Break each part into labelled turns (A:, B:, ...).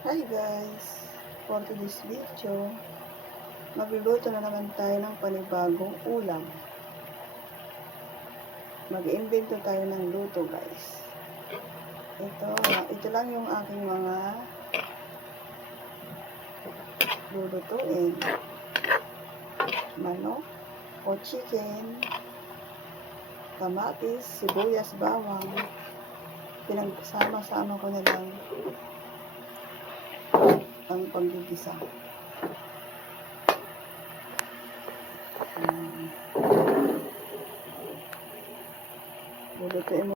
A: Hi guys! For today's video, magluluto na naman tayo ng panibagong ulam. Mag-invento tayo ng luto guys. Ito, ito lang yung aking mga lulutuin. Manok o chicken, kamatis, sibuyas, bawang. Pinagsama-sama ko na lang ang paggigisa. Um, lulutuin mo.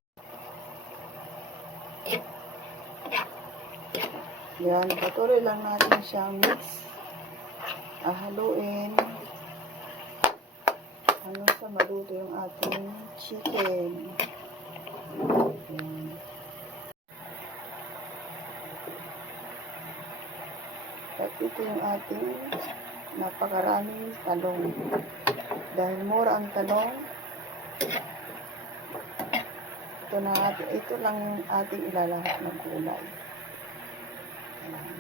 A: Yan, patuloy lang natin siyang mix. Ahaluin. Hanggang sa maluto yung ating chicken. Yan. At ito yung ating napakaraming talong. Dahil mura ang talong, ito na ito lang ating ilalahat ng gulay. Ayan.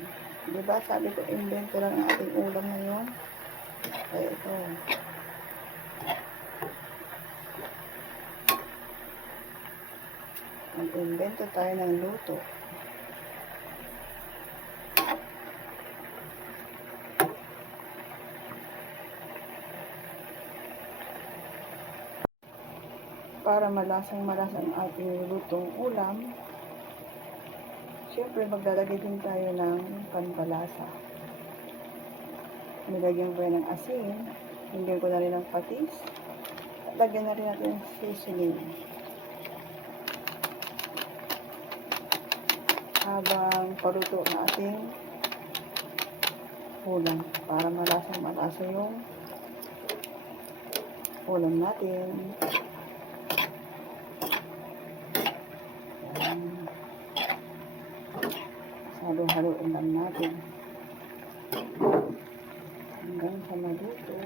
A: Di ba sabi ko, invento lang ang ating ulam ngayon? Kaya ito. Mag-invento tayo ng luto. Para malasang malasang ating lutong ulam, syempre maglalagay din tayo ng panpalasa. Nilagyan ko yan ng asin, nilagyan ko na rin ng patis, at lagyan na rin natin ng seasoning. Habang paluto na ating ulam para malasang malasa yung ulam natin. Halo-haloin lang natin. Hanggang sa maluto.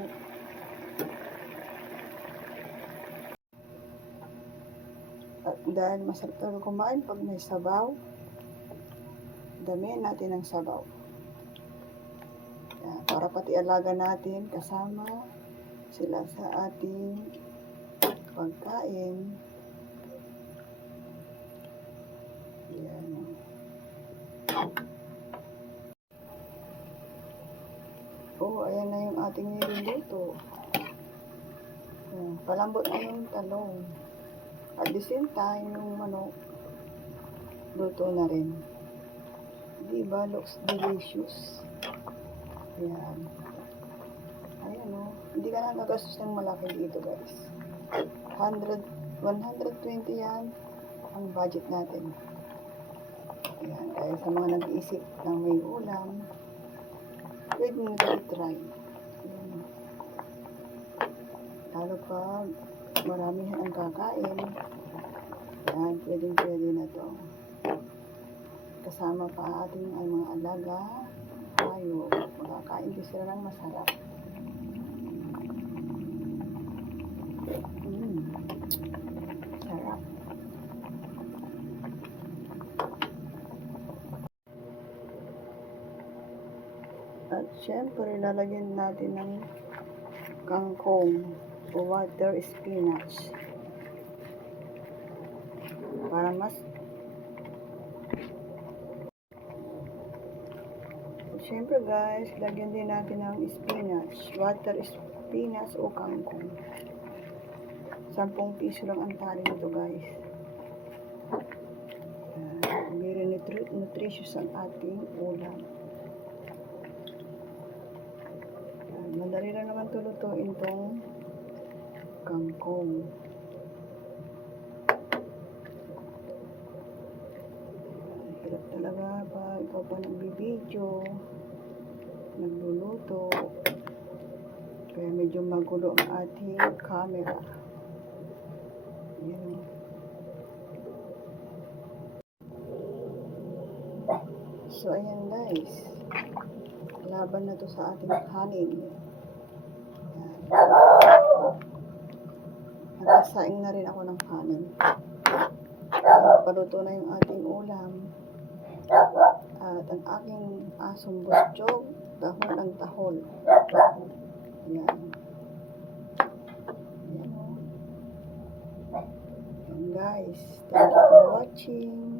A: At dahil masarap talaga kumain pag may sabaw, damihan natin ng sabaw. Yan, para pati alaga natin kasama sila sa ating pagkain. Oh, ayan na yung ating niluluto. Ayan, palambot na yung talong. At the same time, yung manok, luto na rin. Diba? Looks delicious. Ayan. Ayan. Oh. Hindi ka na nagastos ng malaki dito guys. 100, 120 yan ang budget natin. Ayan, kaya sa mga nag-iisip ng may ulam, pwede nyo na i-try. Lalo pag maramihan ang kakain, ayan, pwede pwede na to. Kasama pa ating ay mga alaga, tayo, makakain din sila ng masarap. At syempre, lalagyan natin ng kangkong o water spinach. Para mas At syempre guys, lagyan din natin ng spinach, water spinach o kangkong. 10 piso lang ang tali nito guys. Uh, very nutri nutritious ang ating ulam. Yan, madali lang naman ito lutuin itong kangkong. Hirap talaga pag ikaw pa nagbibideo, nagluluto. Kaya medyo magulo ang ating camera. Yan. So, ayan guys laban na to sa ating kanin. Yan. Nakasaing na rin ako ng kanin. Paluto na yung ating ulam. At ang aking asong butchog, tahol ang tahol. Yan. Yan o. Yan guys. Thank you for watching.